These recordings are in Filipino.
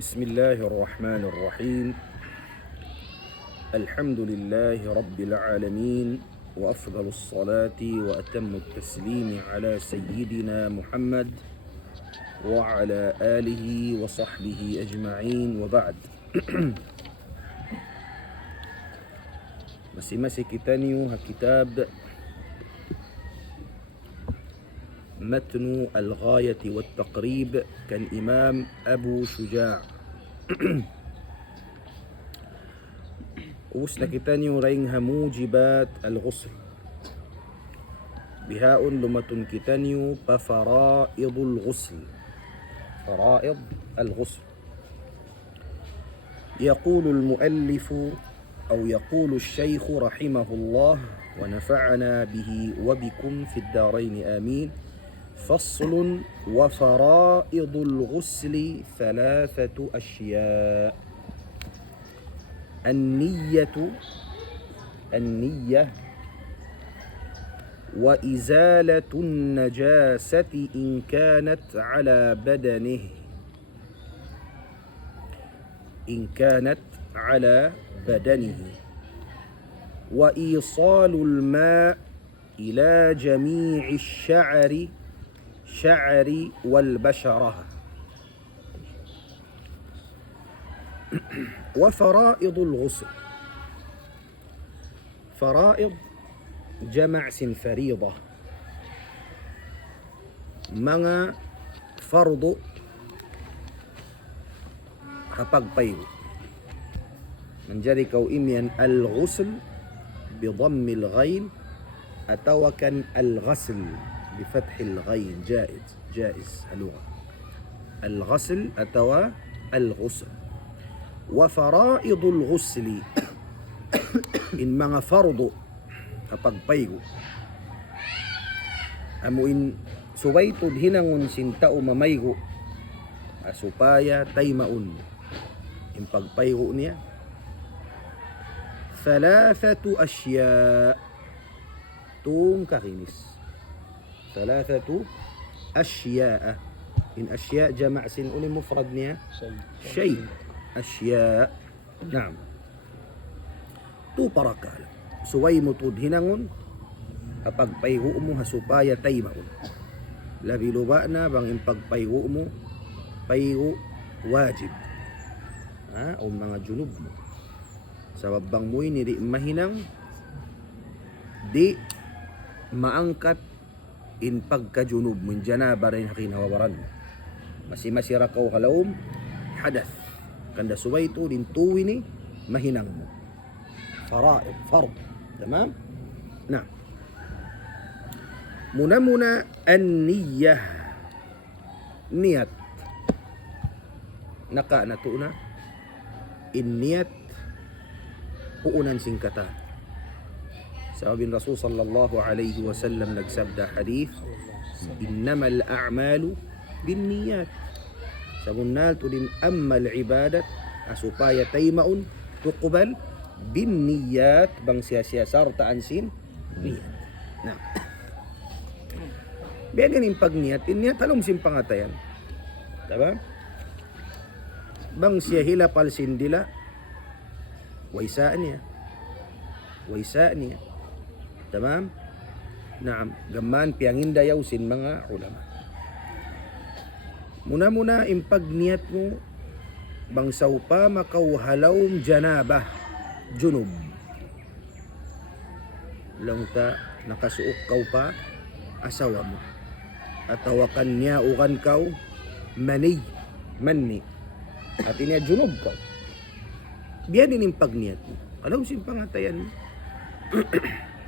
بسم الله الرحمن الرحيم. الحمد لله رب العالمين، وأفضل الصلاة وأتم التسليم على سيدنا محمد وعلى آله وصحبه أجمعين، وبعد. masih kita niyo kitab متن الغاية والتقريب كان إمام أبو شجاع. وسنا kita niyo رينها موجبات الغسل بهاء لمتن kita niyo ففرائض الغسل. فرائض الغسل. يقول المؤلف أو يقول الشيخ رحمه الله ونفعنا به وبكم في الدارين آمين. فصل: وفرائض الغسل ثلاثة أشياء: النية وإزالة النجاسة إن كانت على بدنه وإيصال الماء إلى جميع الشعر والبشرة. وفرائض الغسل. فرائض جمع فريضة. mga fardo hapagpaygo. menjadi kau imian al-ghusl بضم الغين أتوكن الغسل بفتح الغين جائز اللغة. الغسل أتوا الغسل. وفرائض الغسل إن mga fardo hapagpaygo amo in suwaytod hinangon sintao mamaygo supaya taymaun in pagpaygo niya. ثلاثة أشياء توم كغينيس. ثلاثة أشياء. إن أشياء جمع سنقول مفرد نيا شيء. أشياء نعم. تو parakal suway mo tud hinangon kapag paygo mo hasupaya taymaon. Labi luba na bang impagpaygo mo paygo wajib o mga junub mo sa babang mo ni di mahinang di maangkat in pagkajunub mo janaba rin hakinawawaran masira kaw halawm hadath kanda suway to din tuwi ni mahinang mo. فرائض فرض تمام. نعم. muna النية نيات naka natuna النيات puunan singkatan. Sabi ng Rasul sallallahu alayhi wa sallam nagsabda hadith, innamal a'malu binniyat. Sabunal tudin ammal ibadat asupaya taymaun tuqbal binniyat bang siya-siyasar taansin niyat. Nah. Biyagan yung pagniyat, niyat halong simpangatayan. Diba? Bang siya hilapal sindila ويسانية تمام. نعم. gaman pianginda yausin mga ulama. Muna impagniat mo bang saupa makauhalawm janabah junub lang ta nakasuok kau pa asawa mo atawakan niya ukan kau manni at niya junub kau. Biyan din yung pagniyat mo. Alam mo pangatayan mo.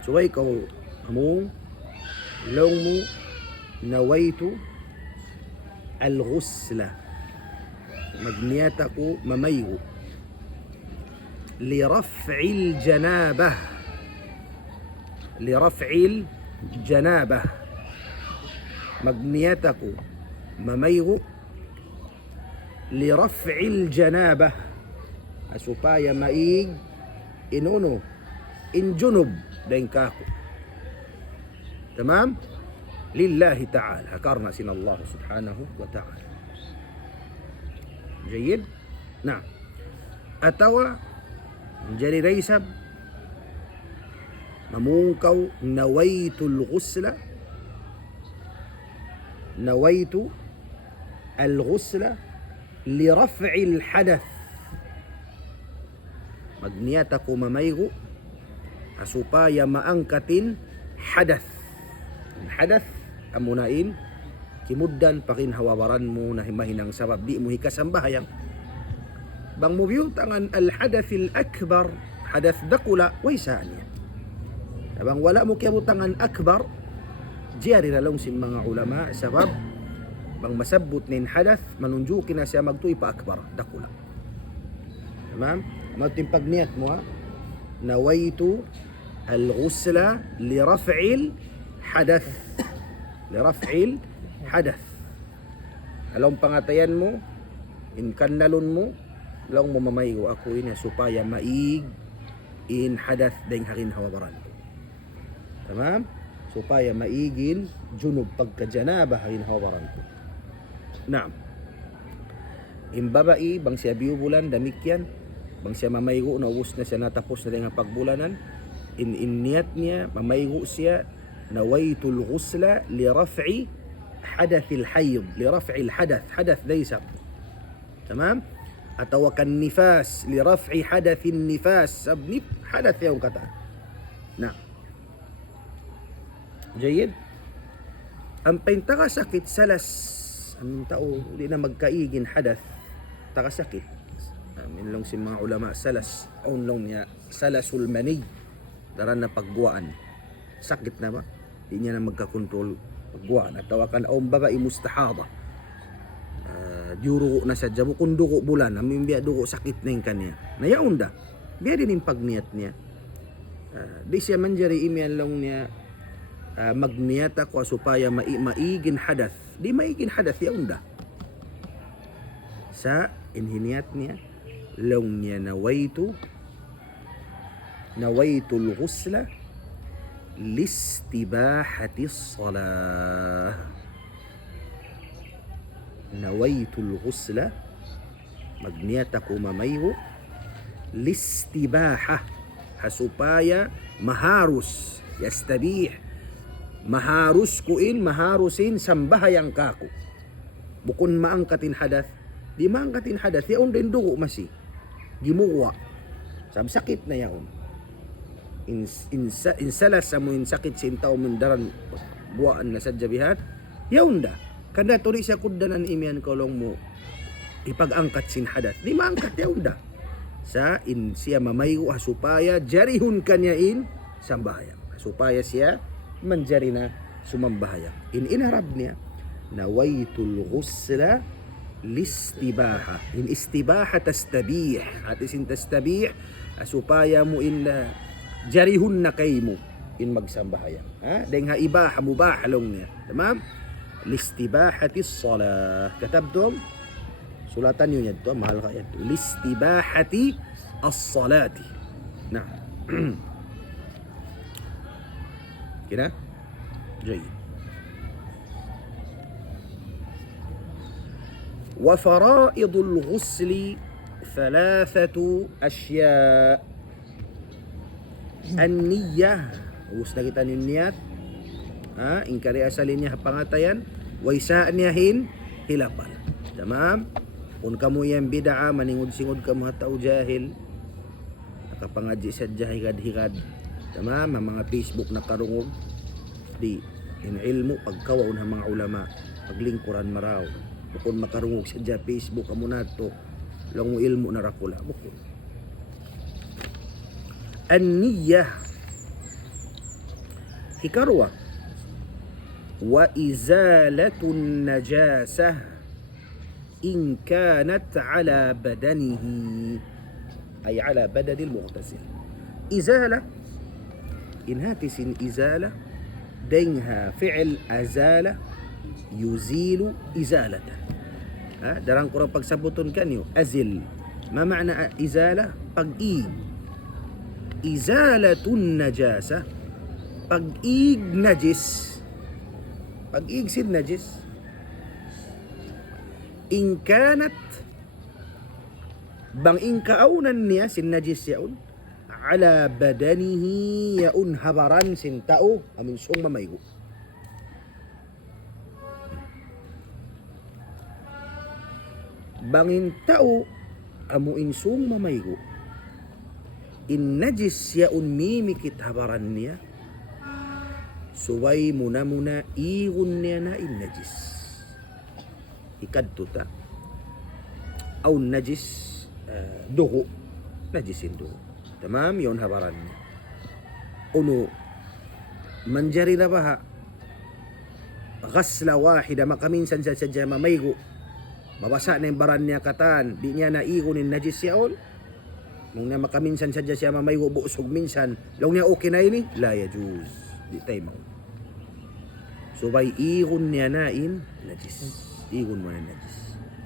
Suway ka mo, law mo, nawaitu al-ghusla. Magniyat ako, mamaygo. Liraf'il janabah. Magniyat ako, mamaygo. Liraf'il janabah. supaya maig inuno in junub daing kako. Tamam. Lillahi ta'ala hakarna sin Allah subhanahu wa ta'ala. جيد. Nah, atawa jadi raisab mamungkaw nawaitul ghusla nawaitu al-ghusla liraf'il hadath. Magniyat ako mamaygo supaya maangkatin hadath. Hadath amunain kimuddan pakinhawawaran mo na himahinang sabab di mo hikasambahayang. Bang mo biyong tangan al-hadath al-akbar, hadath dakula, way saan yan. Bang wala mo kaya mo tangan akbar, jari lalong sin mga ulama, sabab bang masabot nin hadath, manunjukin na siya magtu'i pa akbar, dakula. Tamam? Mauting pagniyat mo ha, nawaitu al-ghusla li raf'il hadath. Li raf'il hadath. Along pangatayan mo, in kanalon mo, lang mo mamayo ako ina supaya maig in hadath deng hakin hawabaran. Tamam? Supaya maigin junub pagkajanaba hakin hawabaran ko. Naam. Imbabai bang siya biyubulan damikyan, bang siya mamaygo na ubos na siya natapos na nga pagbulanan, in niyat niya mamaygo siya nawaitul ghusla li raf'i hadath al-hayd, li raf'i al-hadath, hadath laysa. Tamam? Atawa kan nifas li raf'i hadath an-nifas, sabnip hadath yung kata. Na. Jayid. Ang paintaka sakit salas anong tao hindi na magkaigin hadath takasakit. Amin lang si mga ulama salas on lang niya salasul mani daran na pagguaan. Sakit na ba? Hindi niya na magkakontrol pagguaan. At tawakan ang babae mustahaba. Diuro na sa jabo kung duko bulan amin biya duko sakit na yung kanya. Nayaon da. Biya din yung pagniyat niya. Di siya manjari imian lang niya magniyat ako supaya maigin hadath. Di maigin hadath yaon da. Sa inhiniyat niya long niya nawaitul ghusla listibahati salah. Nawaitul ghusla magniyat ako mamayho listibaha supaya maharus yastabih maharus kuin maharusin sambahayang kako bukun maangkatin hadath di maangkatin hadath yaon din dugo masi gimuwa sab sakit na yaon insalas sa mo in sakit sintaw min daran buwaan na sa jabihat yaon da kada turi siya kuddanan imian kolong mo ipag-angkat sin hadath di maangkat yaon da sa in siya mamayo supaya jarihun kanya in sambahayang supaya siya manjari na sumambahayang in inarab niya nawaitul ghusla listibaha in istibaha tastabih at isin tastabih supaya mo in jarihun na kay mo in magsambahayang ha deng ha ibaha mubah long niya tamam listibahati as-salah katabtum sulatan niyo yan to mahal ka yan listibahati as-salati nah kina جيد وفرائض الغسل ثلاثة أشياء النية ubus na kita ninyat in kari asalin niya pangatayan waysa niya hilapan tamam kung kamu yan bid'a maningod-singod kamu hatao jahil nakapangadji sa higad-higad tamam mga Facebook na karungog di in ilmu pagkawaon ng mga ulama paglingkuran maraw bukod makarungog sa Facebook amo nato lang mo ilmu na rakula bukod an-niyah hikarwa wa izalatun najasah in kanat ala badanihi ay ala badanil mughtasil izala in hatisin izala دينها فعل أزالة يزيل إزالة darang kurang pagsabuton kanyo azil ma ma'na izala pag-ig izalatun najasa pag-ig najis pag-ig sin najis in kanat bang inkaunan niya sin najis yaon ala badanihi yaun habaran sin tao amin sung mamaygo. Bangin tao amu insung mamaygo in najis yaun mimikit habaran niya suway muna igun niya na in najis ikadto ta aw najis dugo najisin dugo tamam yon habaran niya uno manjari na baha ghasla wahida makaminsan sa sadya mamaygo mabasa na yung baran niya katan di niya naigon in najis yaon nung na makaminsan sadya siya mamaygo buusog minsan lang niya okay na ini la yajuz di tayo mo subay igon niya na in najis igon mo na najis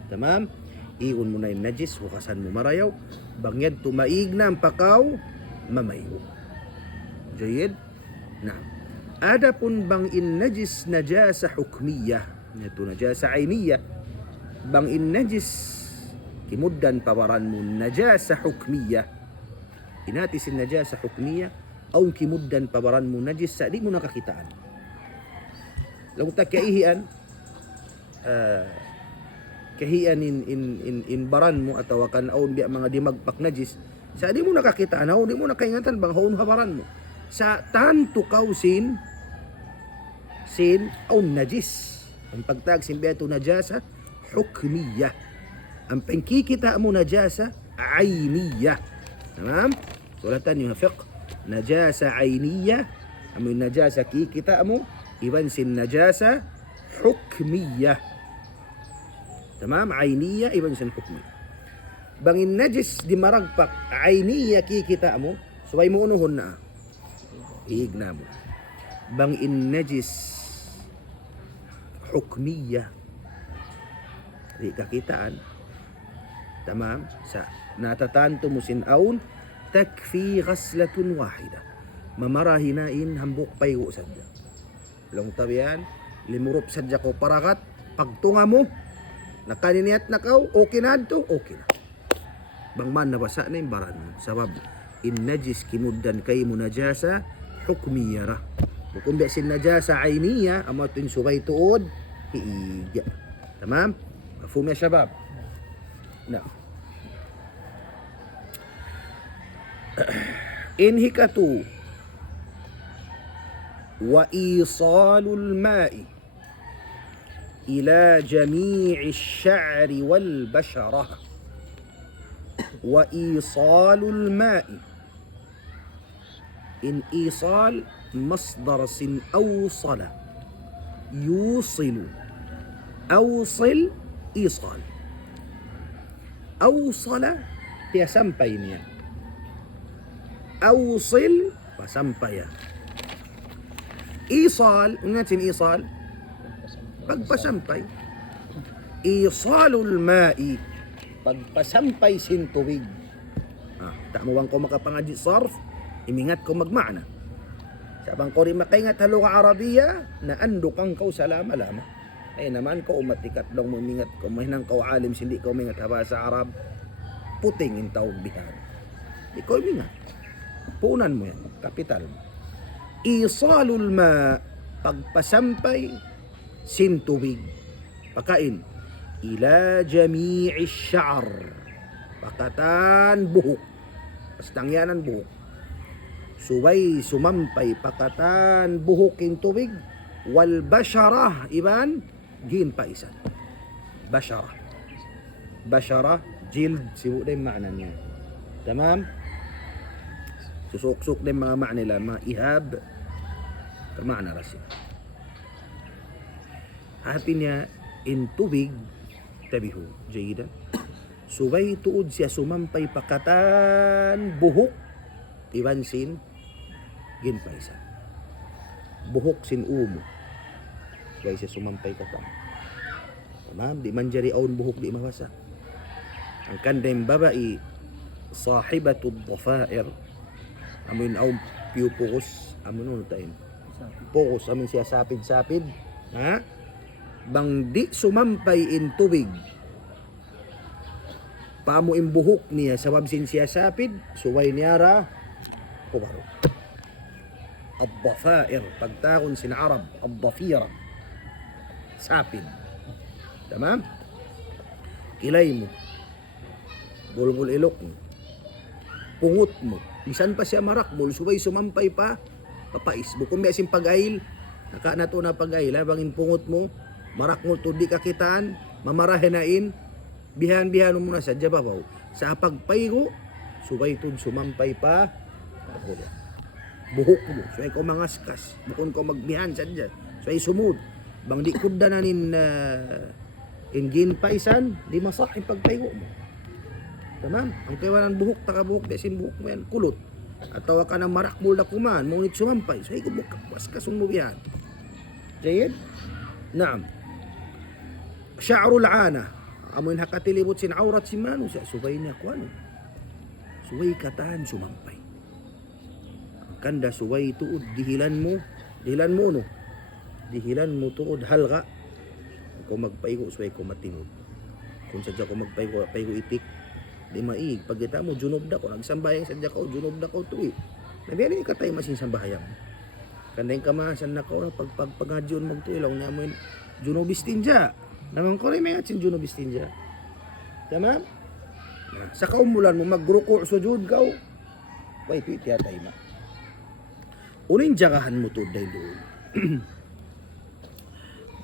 tamam igon mo na in najis hukasan mo marayaw bangyad tumaig na ang pakaw mamaygo jayid na ada pun bang in najis najasa hukmiyah ito najasa ayniyah bang in najis kimuddan pawaran mo najasa hukmiyah inati sin najasa hukmiyah aw kimuddan pawaran mo najis sa di mo nakakitaan law takaihian kahian in baran mo ataw kan aw biya mga dimagpak najis sa di mo nakakitaan aw di mo nakaingatan bang haun habaran mo sa tanto kausin sin aw najis ang pagtag sin beto najasa hukmiyah ang pangkikita mo najasa ayniyah tamam sulatan yung fiqh najasa ayniyah ang najasa kikita mo iban sin najasa hukmiyah tamam ayniyah iban sin hukmiyah bangin najis di maragpak ayniyah kikita mo suway mo unuhon na igna mo bangin najis hukmiyah di kakitaan tamam sa natatanto mo sin aun takfi ghaslatun wahida mamarahinain hambuk paygo sadya long tabian limurup sadya ko parakat pagtunga mo nakaniniyat na kaw okay na to okay na bang man nabasa na yung baran mo sabab in najis kimuddan kay mo najasa hukmiyara kung di sin najasa ayniya amatin subay tuod hiiga tamam مفهوم يا شباب؟ نعم. انهكة وإيصال الماء إلى جميع الشعر والبشرة وإيصال الماء إن إيصال مصدر سن أوصل يوصل أوصل إيصال أوصل dia sampai niya أوصل pasampaya إيصال natin إيصال pagpasampay إيصال الماء pagpasampay sin tubig tamuwang ko makapangadji sarf imingat ko magmana sabang ko rin makaingat halo ka Arabiya na ando kang kau salama lama ay naman ko umatikat daw mamingat ko mahinang ko alim sindi ko mingat habasa Arab puting in taon bihan di ko mingat punan mo yan kapital mo isalul ma pagpasampay sin tubig pakain ila jami'i sya'ar pakatan buhok pastangyanan buhok subay sumampay pakatan buhoking tubig wal basyarah iban gin paisan basyarah basyarah jild sibu din makna niya tamam susuk-suk din mga makna nila mga ihab makna rasin hati niya in tubig tabihu jayidan subay tuod siya sumampay pakatan buhok iban sin gin paisan buhok sin umo subay siya sumampay katan tamam di manjari aun buhok di mabasa ang kandang babae sahibatu dhafair amin aun piupukos amin ano tayo pukos amin siya sapid-sapid ha bang di sumampay in tubig Pamo imbuhok niya sa wabsin siya sapid, suway niya ra, kubaro. Ad-dafair, pagtakon sin Arab, ad-dafira. Sapid. Tamam? Kilay mo. Bulbul ilok mo. Pungot mo. Bisan pa siya marakbol, suway sumampay pa, papais. Bukong may asim pag-ail, naka na to na pag-ail, bangin pungot mo, marakmol to di kakitaan, mamarahenain, bihan-bihan mo na sa jababaw. Sa pagpaygo, suway to sumampay pa, buhok mo, suway ko mangaskas, bukon ko magbihan sa dyan, suway sumud, bang di kudda na nin ingin paisan, di masahin pagpaygo mo. Tamam? Ang kaiwanan buhok, buhok, besin buhok mo yan, kulot. At tawa ka ng marakmul na kuman, ngunit sumampay, suway ko waskas mo bihan. Jayid? Naam. Sya'rul ana, amoy hakatilibot sin aurat si manu, suway niya kuano. Suway katahan sumampay. Kanda suway tuod dihilan mo no, dihilan mo tuod halga. Kung magpaigo suway ko matinod, kung sadya ko magpaigo itik di maig, pagkita mo junob da ko nagsambayang sadya ko junob da ko tuwi nabiyali ka tayo masin sambayang kanda yung kamahasan na ko pagpadyon magtuilaw niya mo junobistinja naman ko rin may atsin junobistinja. Tama? Sa kaumulan mo magruko sujud kaw way tuiti atay ma uling jagahan mo to dahil doon.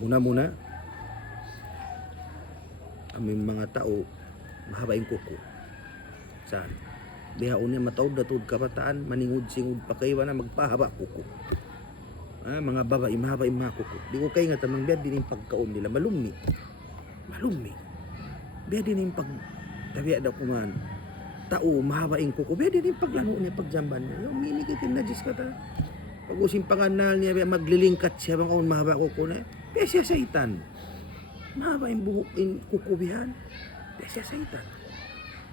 Muna aming mga tao mahabaing kuko saan bihaon niya matawd na tuod kabataan maningud-singud pa kayo na magpahaba kuko mga babae mahabaing mga kuko di ko kayo nga tamang biya din yung pagkaon nila malumi biya din yung pag tabiya da kuman tao mahabaing kuko biya din yung paglano niya pagjamban niya yung minikitin na jis ka ta pag usimpangan niya biya maglilingkat siya bang kaon mahaba kuko na biya siya saitan mahaba yung buhok in kukubihan biya siya saitan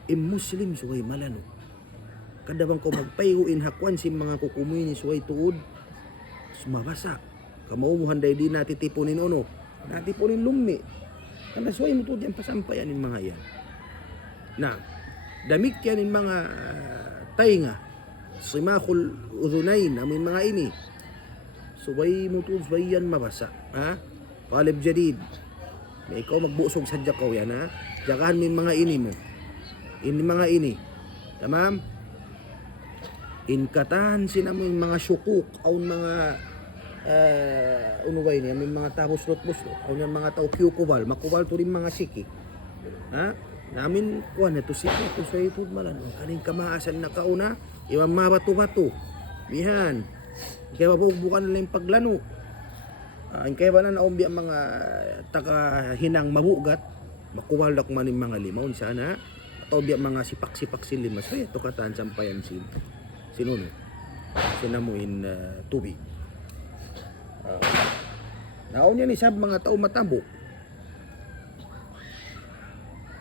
Muslim suway malano kadabang ko magpayuin hakwan si mga kukumuy ni suway tuod sumabasa kamauhan day di natitipunin ono natipunin lumi kada suway mo tuod yan pasampayan in mga yan na damit yan in mga tainga simakul udunain amin mga ini suway mo tuod suway yan mabasa palib jadid may ikaw magbusog sa jakaw yan jagahan min mga ini mo mga ini tamam inkatahan sina mo yung mga syukuk o mga unubay niya may mga tapos buslo o yung mga tao kubal makubal to rin mga siki namin kuha na to siki to sa ito malan kaning kamaasan na kauna iwan mabato-bato bihan kaya mabubukan na yung paglano ang kaya ba na naumbi ang mga taga-hinang mabugat makuwal na kumanin mga limaw sana atau biya mga sipak-sipak silin mas ito kataan sampayan sinuno sinamuin tubig naon niya ni sab mga tao matambok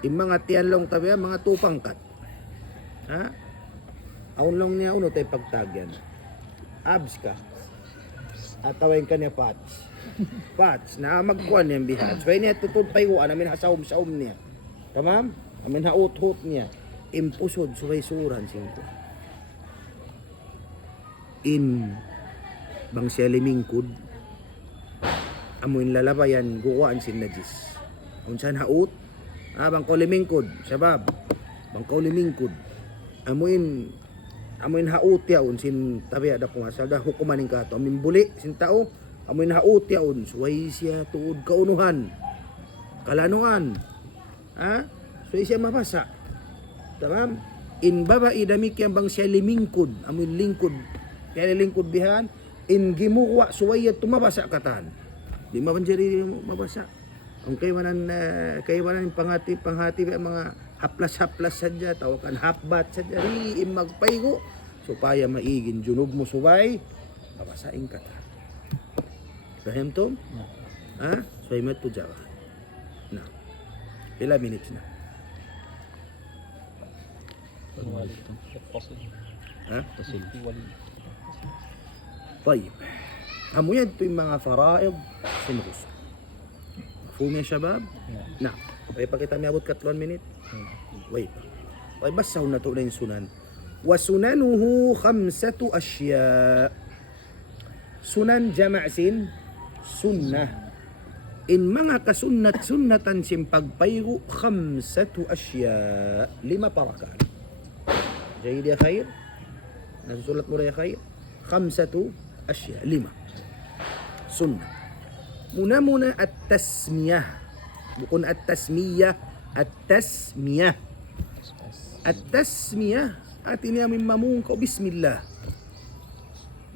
yung mga tiyanlong tabi mga tupangkat aon lang niya uno tayo pagtagyan abs ka at tawain ka niya Pats na magkuhan niya bihan so niya tutod payuan namin hasaum-saum niya tamam amin haut-hut niya impusod suway suran singko in bang siya limingkod amoy lalabayan guwaan sin najis unsan haut bang ko limingkod sabab bang ko limingkod amoy haut yaon sin tabi ada ko sada hukuman ning kato amin buli sin tao amoy haut yaon suway siya tuod kaunuhan kalanuan so siya mabasa tamam in babae damik yang bang siya limingkod amoy lingkod kaya lingkod bihan in gimuwa suway tumabasa katan di mabanjari mabasa ang kaywanan panghati mga haplas sadya tawakan hapbat sadya ri magpaygo supaya maigin junub mo suway mabasain kata faham to suway mat to jawa na pila minutes na طيب هم يدوا مع فرائض في الغسل مفهوم يا شباب؟ نعم Ay pa kita miabot ka 3 minute. Wait. Ay basaw na to na yung sunan. Wa sunanuhu 5 asya. Sunan jama'sin sunnah. In mga kasunnat-sunnatan sim pagpaygo 5 asya. 5 parakaan. Jayid ya khair? Nasusulat mo rin ya khair? 5 asya. 5. Sunnah. Muna at-tasmiyah. Bukun at-tasmiyah. At-tasmiyah. At-tasmiyah. At ini amin mamung kau bismillah.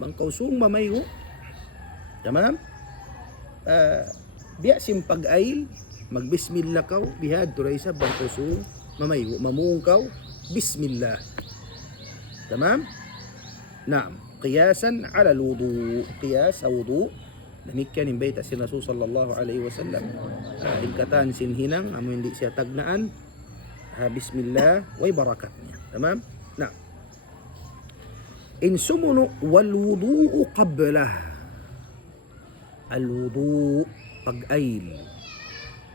Bang kau sung mamayo. Tamam? Biya sim pag-ail. Mag-bismillah kau. Bihad turay sa bang kau sung mamayo. Mamung kau bismillah. Tamam? Naam. Qiyasan ala al-wudu. Qiyas sa wudu. Demikian yung bayta si Rasul sallallahu alaihi wasallam. Hingkatan sinhinang amo hindi siya tagnaan. Bismillah way barakatnya. Tamam? Nah. In sumunu wal wudu'u qablah. Al wudu' pag-ail.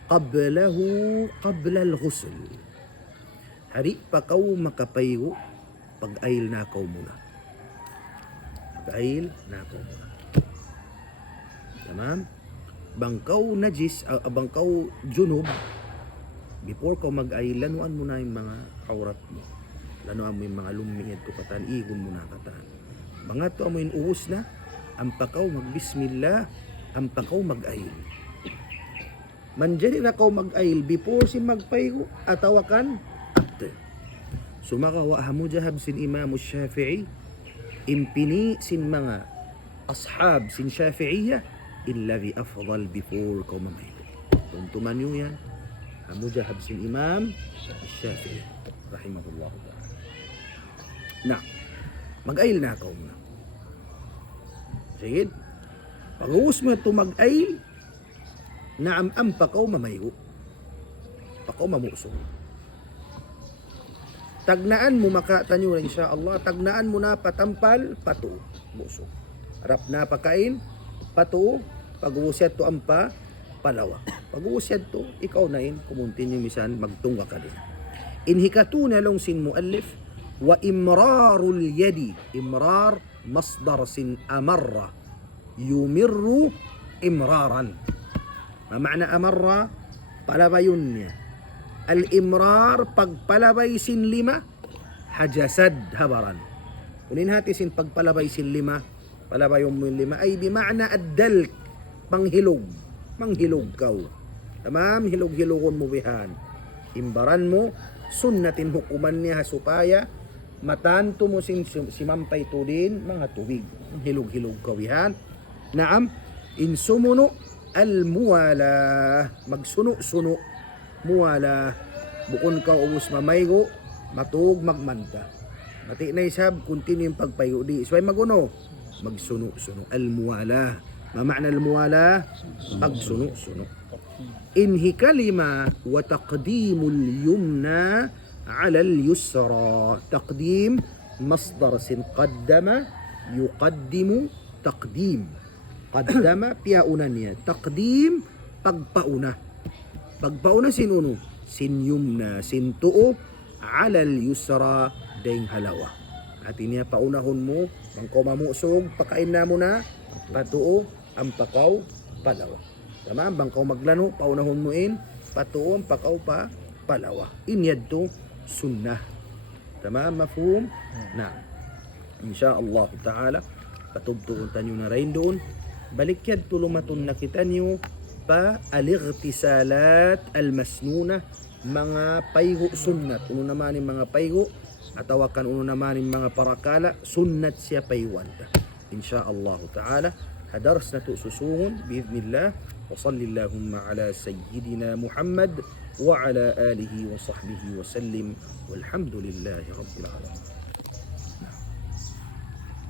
Qablahu qabla al ghusl. Hari pa kau makapayo pag-ail na kau muna. Pag-ail na kau muna. Tamam? Bangkaw najis, bangkaw junub, before ka mag-ail, lanuan mo na yung mga aurat mo. Lanuan mo yung mga lumiyad ko katan, igon mo na katan. Mga to mo yung uus na, ampakaw mag-bismillah, ampakaw mag-ail. Manjari na kaw mag-ail, before si magpaygo, atawakan, after. Sumakawa hamujahab sin Imam Shafi'i, impini sin mga ashab sin Shafi'iyah, الذي أفضل before kau mamayo. Tuntuman nyo yan. Mujahab sin Imam Shafi'i rahimahullah ta'ala. Na, mag-ail na kau muna. Sige. Pag-uus mo ito mag-ail, naam pa kau mamayo. Pa kau mamusong. Tagnaan mo makatanyo na insyaAllah. Tagnaan mo na patampal, patu. Musong. Harap na pakain, patu. Pag-uusyan to ang palawa. Pag-uusyan to, ikaw na in, kumuntin yung misan, magtunga ka din. Inhikatuna long sin muallif, wa imrarul yadi. Imrar, masdar sin amarra. Yumirru imraran. Mamana amarra, palabayon niya. Al-imrar, pagpalabay sin 5, hajasad habaran. Kunin hati sin pagpalabay sin 5, palabayon mo yung 5, ay bima'na ad-dalk, manghilog. Manghilog kau. Tamam, hilog-hilogon mo bihan. Imbaran mo, sunnatin hukuman niya supaya matanto mo simampay to din mga tubig. Hilog-hilog kau bihan. Naam, insumuno al-muwala. Magsuno-suno. Muwala. Bukon ka ubos mamaygo, matug magmanta. Mati na isab, continue yung pagpayo di. So ay maguno, magsuno-suno. Al-muwala. ما معنى الموالاة؟ أقصنو إنهي كلمة وتقديم اليمنى على اليسرى. تقديم مصدر سن قدم يقدم تقديم. قدم بياؤنانيا. تقديم pagpauna. Pagpauna sinuno? Sin yumna, sin tuo, على اليسرى dayng halawa. At iniya paunahon mo, bangko mamusog, pakain na mo na, patuo, ang pakaw, palawa. Tama? Bangkaw maglano, paunahon mo in, patuo, ang pakaw pa, palawa. Inyad to, sunnah. Tama? Mafhum? Na. Insyaallah ta'ala, patubtuon tanyo na rin doon. Balikyad tulumatun na kita nyo pa al-ightisalat al-masnuna, mga paygo sunnat. Uno naman yung mga paygo, atawakan uno naman yung mga parakala, sunnat siya paywanta. Insyaallah ta'ala. درسنا تؤسسون بإذن الله وصل اللهم على سيدنا محمد وعلى آله وصحبه وسلم والحمد لله رب العالمين.